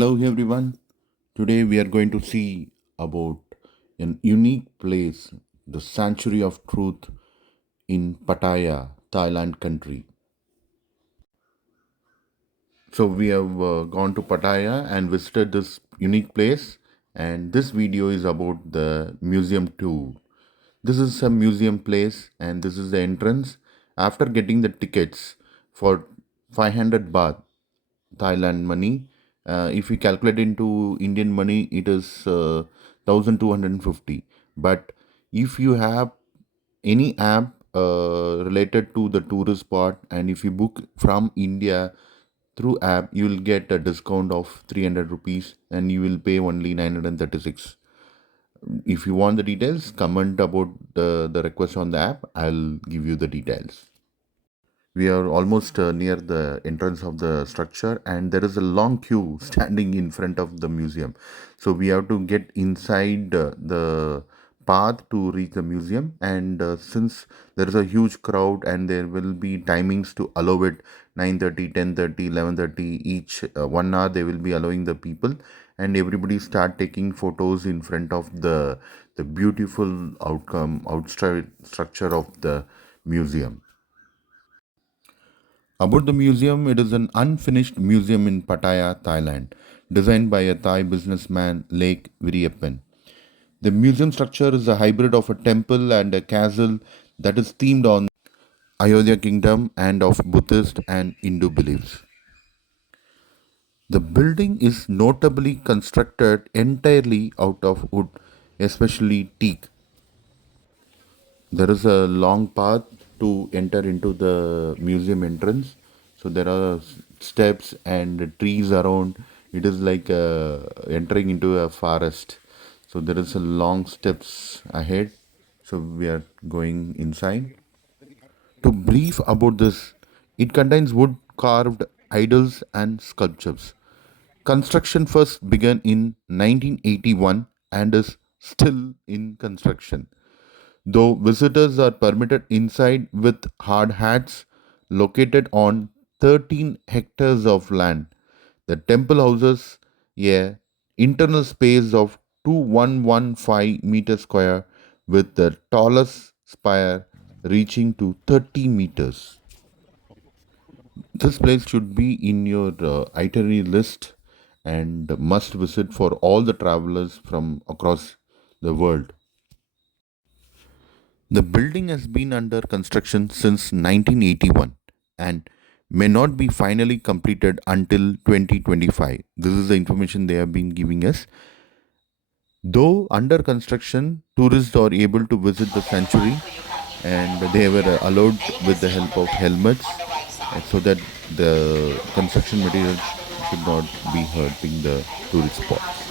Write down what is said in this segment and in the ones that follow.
Hello everyone. Today we are going to see about an unique place, the Sanctuary of Truth in Pattaya, Thailand country. So we have gone to Pattaya and visited this unique place, and this video is about the museum tour. This is a museum place and this is the entrance. After getting the tickets for 500 baht Thailand money, if we calculate into Indian money, it is 1250. But if you have any app related to the tourist spot, and if you book from India through app, you will get a discount of 300 rupees and you will pay only 936. If you want the details, comment about the request on the app. I'll give you the details. We are almost near the entrance of the structure, and there is a long queue standing in front of the museum. So we have to get inside the path to reach the museum. And since there is a huge crowd and there will be timings to allow it 9:30, 10:30, 11:30 each 1 hour, they will be allowing the people, and everybody start taking photos in front of the beautiful outside structure of the museum. About the museum, it is an unfinished museum in Pattaya, Thailand, designed by a Thai businessman, Lake Viriyappan. The museum structure is a hybrid of a temple and a castle that is themed on Ayodhya kingdom and of Buddhist and Hindu beliefs. The building is notably constructed entirely out of wood, especially teak. There is a long path to enter into the museum entrance. So there are steps and trees around. It is like entering into a forest. So there is a long steps ahead. So we are going inside. To brief about this, it contains wood carved idols and sculptures. Construction first began in 1981 and is still in construction. Though visitors are permitted inside with hard hats, located on 13 hectares of land, the temple houses a internal space of 2115 meters square with the tallest spire reaching to 30 meters. This place should be in your itinerary list and must visit for all the travelers from across the world. The building has been under construction since 1981 and may not be finally completed until 2025. This is the information they have been giving us. Though under construction, tourists are able to visit the sanctuary and they were allowed with the help of helmets so that the construction materials should not be hurting the tourist spots.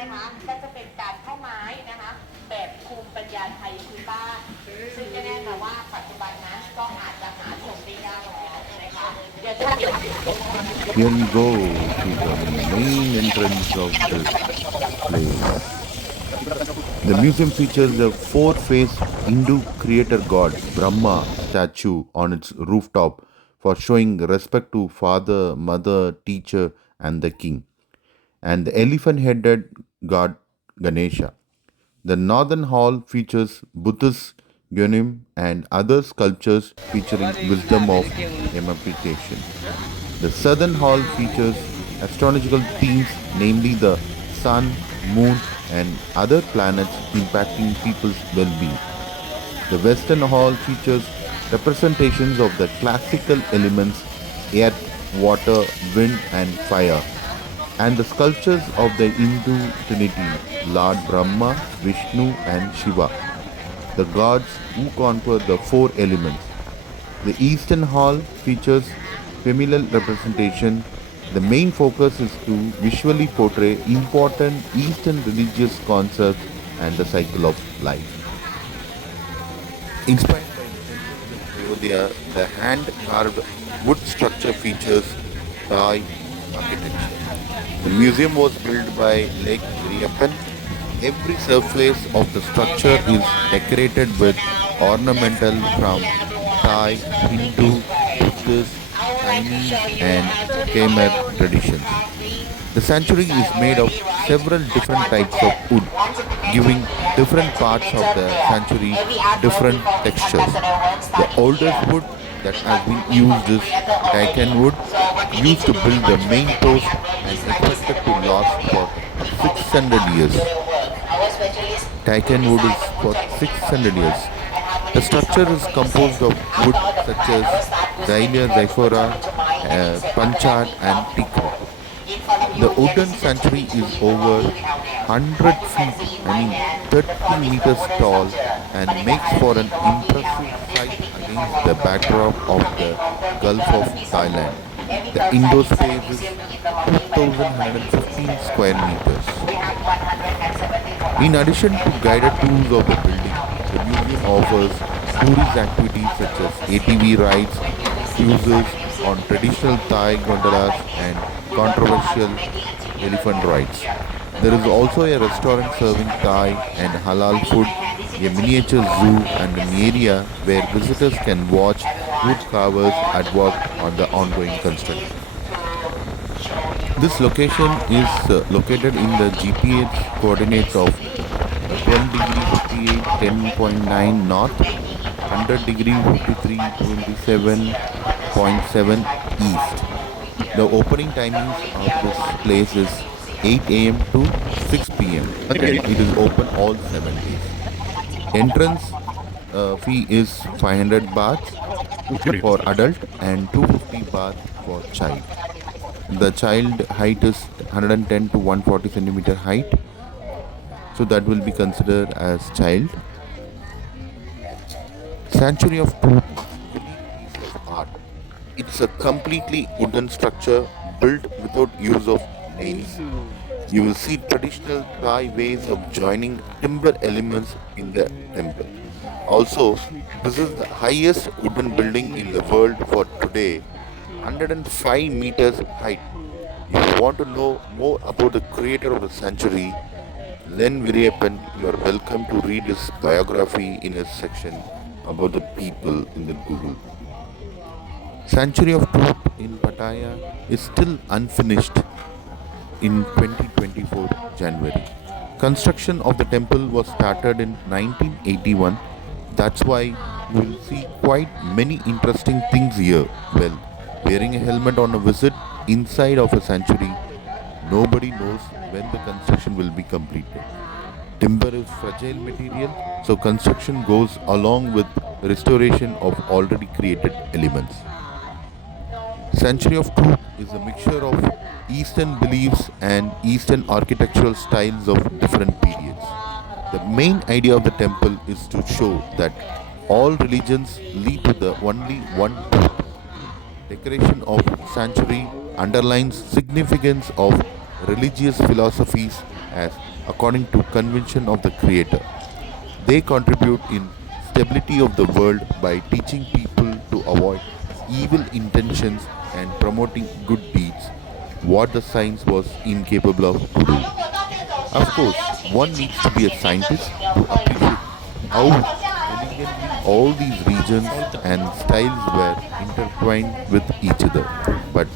นะคะก็จะเป็นการเข้าไม้นะคะแบบภูมิปัญญาไทยพื้นบ้านซึ่งแน่นอนว่าปัจจุบันนั้นก็อาจจะหาชมได้ยากแล้วนะคะเดี๋ยวท่าน Here we go to the main entrance of this place. The museum features a four-faced Hindu creator god Brahma statue on its rooftop for showing respect to father, mother, teacher, and the king, and the elephant-headed god Ganesha. The northern hall features Buddhist Gyonim and other sculptures featuring wisdom of emancipation. The southern hall features astrological themes, namely the sun, moon, and other planets impacting people's well being. The western hall features representations of the classical elements earth, water, wind, and fire, and the sculptures of the Hindu Trinity, Lord Brahma, Vishnu, and Shiva, the gods who conquer the four elements. The Eastern Hall features familial representation. The main focus is to visually portray important Eastern religious concepts and the cycle of life. Inspired by the temples in Ayodhya, the hand-carved wood structure features Thai architecture. The museum was built by Lake Viriyappan. Every surface of the structure is decorated with ornamental from Thai, Hindu, Buddhist, Chinese, and Khmer traditions. The sanctuary is made of several different types of wood, giving different parts of the sanctuary different textures. The oldest wood that has been used is Taikan wood, used to build the main post and expected to last for 600 years. Taikan wood is for 600 years. The structure is composed of wood such as Xylia, Zyphora, Panchat, and teakwood. The wooden sanctuary is over 100 feet, 30 meters tall, and makes for an impressive sight against the backdrop of the Gulf of Thailand. The indoor space is 2,115 square meters. In addition to guided tours of the building, the museum offers tourist activities such as ATV rides, cruises on traditional Thai gondolas, and controversial elephant rides. There is also a restaurant serving Thai and halal food, a miniature zoo, and an area where visitors can watch wood carvers at work on the ongoing construction. This location is located in the GPS coordinates of 12 degree 58 10.9 north, 100 degree 53 27.7 east. The opening timings of this place is 8 a.m. to 6 p.m. It is open all 7 days. Entrance fee is 500 baht for adult and 250 baht for child. The child height is 110 to 140 centimeter height, so that will be considered as child. Sanctuary of Truth is a unique piece of art. It's a completely wooden structure built without use of nails. You will see traditional Thai ways of joining timber elements in the temple. Also, this is the highest wooden building in the world for today, 105 meters height. If you want to know more about the creator of the sanctuary, Len Viriyappan, you are welcome to read his biography in his section about the people in the Google. Sanctuary of Truth in Pattaya is still unfinished in 2024 January. Construction of the temple was started in 1981. That's why you will see quite many interesting things here. Well, wearing a helmet on a visit inside of a sanctuary, nobody knows when the construction will be completed. Timber is fragile material, so construction goes along with restoration of already created elements. Sanctuary of Truth is a mixture of Eastern beliefs and Eastern architectural styles of different periods. The main idea of the temple is to show that all religions lead to the only one truth. Decoration of sanctuary underlines significance of religious philosophies as according to convention of the creator. They contribute in stability of the world by teaching people to avoid evil intentions and promoting good deeds, what the science was incapable of to do. 如果到这种下 Of 来，邀 course, 请你 one 去 needs to 看 be a 点点的 scientist 指标 to 可以的。appreciate 好，我 how 走下来，请看 elegantly 看了。all these regions and styles were intertwined with each other. But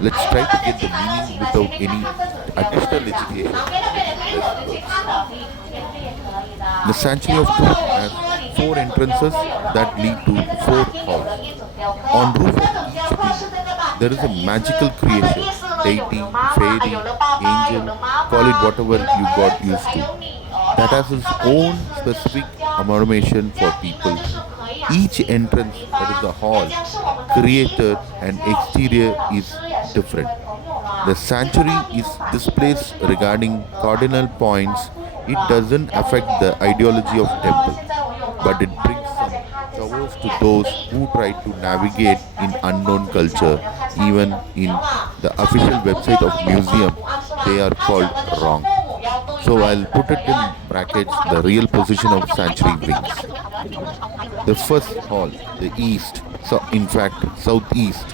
let's 还有 try 我 to 到这 get 警 the 察邀 meaning 请了，前 without 面看 any 看分组指标可 additional 以的。education 旁边的 in 可以可以 less 走着去 words. 看的，可以旁边这也可以的。 The Sanctuary 然 of 后呢，Truth 我 has 说里面 four 这组标 entrances 科有的哦，that 这 lead 里 to 面这个 four 大厅有 halls. 的一组标科，On roof 这 of 种标 each 科 wing, 是这个大 there 厅 is 的 a 意思，magical 它的 creature, 意思呢，有 deity, 的妈妈，有 fairy, 的爸爸，有 angel, 的妈 call it 妈，有 whatever 的 you 儿 got 子，used 还 to, 有女儿 that 的。has its 它的意 own 思就是 specific 家庭。 accommodation 家 for 庭呢，就 people. 是可以养 Each 妻子的 entrance, 地 that is 方。the 哎， hall, 这样是我们的亲属 created 学 and 校，是因为 exterior 老 is 师也是一位 different. 朋友了。The 这个大 sanctuary 厅 is 很法 this 器的，就 place 是有好 regarding 几个法 cardinal 器是放 points. 父母 It 的。doesn't 然后这 affect 个 the 红色 ideology 法 of 器呢， temple, 现在我有 but 放， it 然后 brings 让大 some 家看这上 showers to 面， those 可以 who 脱 try 裤 to 子的。现在 navigate 把 in 这个放 unknown 子一下，我 culture, 们要看上面的 even 图标 in 了。 the 上面的 official 图标 website of 呢有画 museum. 图案是吧？ They are 它 called 讲的就是 wrong. 父母要对 So 孩 I'll 子的 put it 责 in 任。brackets the real position of sanctuary wings. The first hall, the east, so in fact southeast,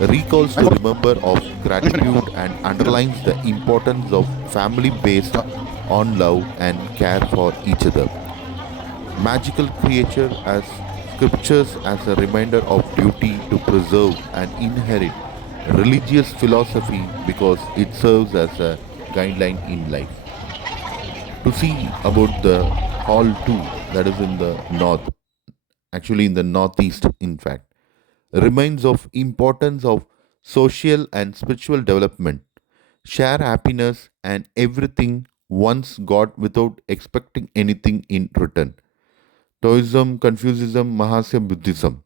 recalls to remember of gratitude and underlines the importance of family based on love and care for each other. Magical creature as scriptures as a reminder of duty to preserve and inherit religious philosophy because it serves as a guideline in life. To see about the hall 2, that is in the north, actually in the northeast in fact, reminds of importance of social and spiritual development, share happiness and everything once got without expecting anything in return. Taoism, Confucianism, Mahasya Buddhism.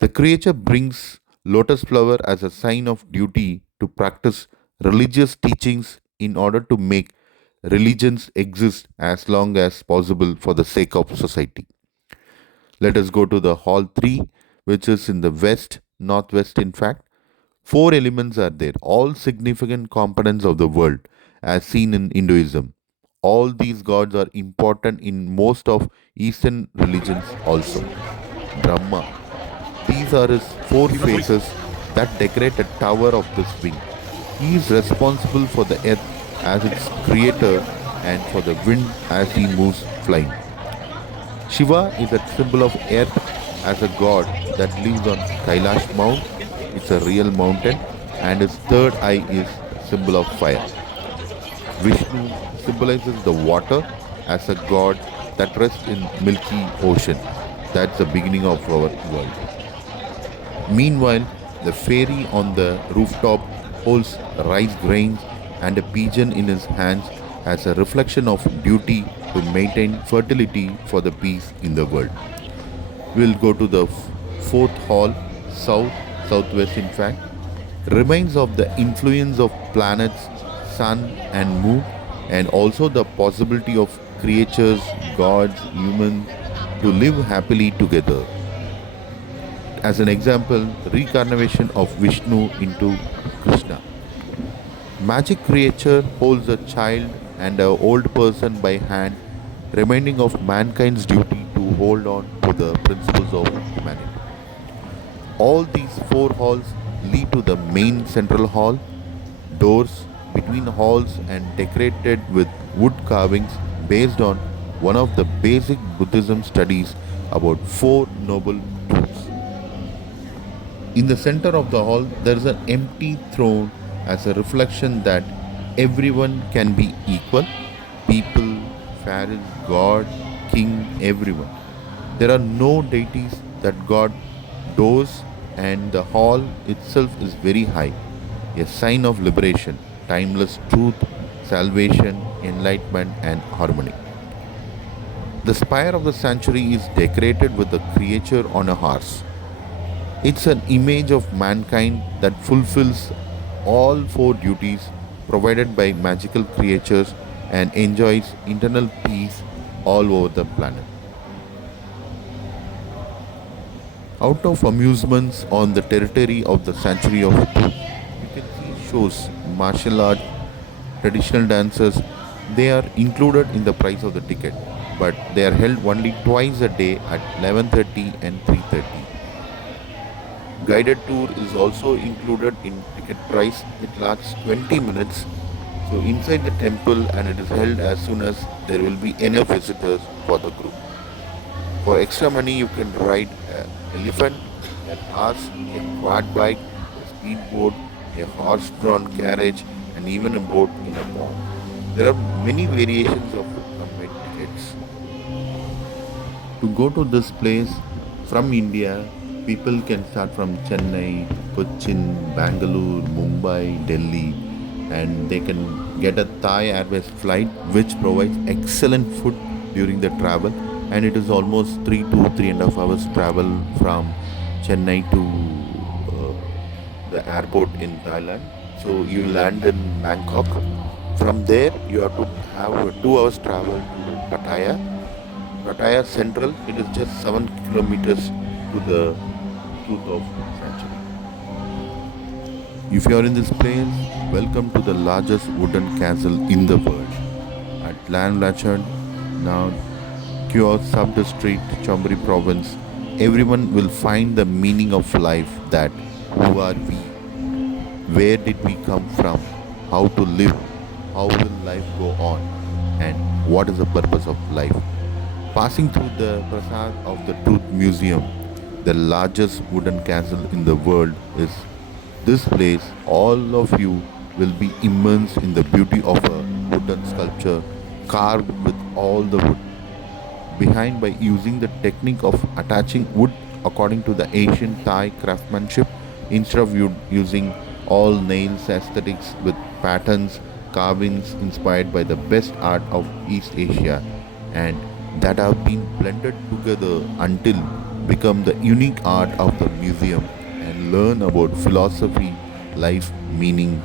The creature brings lotus flower as a sign of duty to practice religious teachings in order to make religions exist as long as possible for the sake of society. Let us go to the hall 3, which is in the west, northwest, in fact. Four elements are there, all significant components of the world, as seen in Hinduism. All these gods are important in most of Eastern religions also. Brahma. These are his four faces that decorate a tower of this wing. He is responsible for the earth as its creator and for the wind as he moves flying. Shiva is a symbol of earth as a god that lives on Kailash Mount. It's a real mountain, and his third eye is a symbol of fire. Vishnu symbolizes the water as a god that rests in milky ocean. That's the beginning of our world. Meanwhile, the fairy on the rooftop holds rice grains and a pigeon in his hands as a reflection of duty to maintain fertility for the peace in the world. We'll go to the fourth hall, south, southwest in fact, reminds of the influence of planets, sun and moon, and also the possibility of creatures, gods, humans to live happily together. As an example, reincarnation of Vishnu into Krishna. Magic creature holds a child and an old person by hand, reminding of mankind's duty to hold on to the principles of humanity. All these four halls lead to the main central hall, doors between halls and decorated with wood carvings based on one of the basic Buddhism studies about four noble truths. In the center of the hall, there is an empty throne as a reflection that everyone can be equal people, pharaohs, God, king, everyone. There are no deities that God doors, and the hall itself is very high, a sign of liberation, timeless truth, salvation, enlightenment, and harmony. The spire of the sanctuary is decorated with the creature on a horse. It's an image of mankind that fulfills all four duties provided by magical creatures and enjoys internal peace all over the planet. Out of amusements on the territory of the Sanctuary of Truth, you can see shows, martial art, traditional dances, They are included in the price of the ticket, but they are held only twice a day at 11:30 and 3:30. Guided tour is also included in ticket price. It lasts 20 minutes. So inside the temple, and it is held as soon as there will be enough visitors for the group. For extra money, you can ride an elephant, a horse, a quad bike, a speedboat, a horse-drawn carriage, and even a boat in a pond. There are many variations of one-way tickets. To go to this place from India, people can start from Chennai, Cochin, Bangalore, Mumbai, Delhi, and they can get a Thai Airways flight which provides excellent food during the travel, and it is almost 3 to 3.5 hours travel from Chennai to the airport in Thailand. So you land in Bangkok. From there, you have to have a 2 hours travel to Pattaya. Pattaya Central, it is just 7 kilometers to the truth of sanctuary. If you are in this place, welcome to the largest wooden castle in the world. At Landlachard, now Kyo sub-district, Chambri province, everyone will find the meaning of life, that who are we, where did we come from, how to live, how will life go on, and what is the purpose of life. Passing through the Prasad of the Truth Museum, the largest wooden castle in the world, is this place. All of you will be immersed in the beauty of a wooden sculpture carved with all the wood behind by using the technique of attaching wood according to the ancient Thai craftsmanship instead of using all nails aesthetics with patterns, carvings inspired by the best art of East Asia, and that have been blended together until become the unique art of the museum, and learn about philosophy, life, meaning,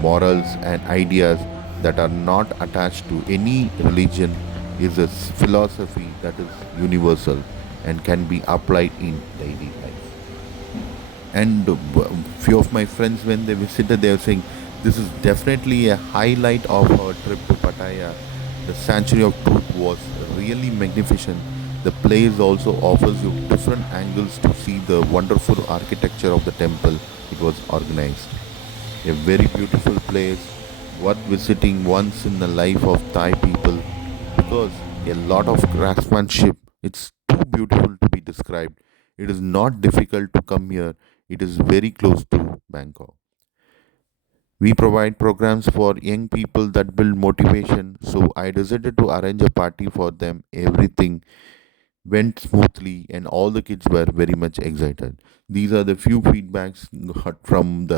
morals, and ideas that are not attached to any religion, is a philosophy that is universal and can be applied in daily life. And few of my friends, when they visited, they were saying this is definitely a highlight of our trip to Pattaya. The Sanctuary of Truth was really magnificent. The place also offers you different angles to see the wonderful architecture of the temple. It was organized. A very beautiful place, worth visiting once in the life of Thai people, because a lot of craftsmanship. It's too beautiful to be described. It is not difficult to come here. It is very close to Bangkok. We provide programs for young people that build motivation. So I decided to arrange a party for them. Everything went smoothly and all the kids were very much excited. These are the few feedbacks got from the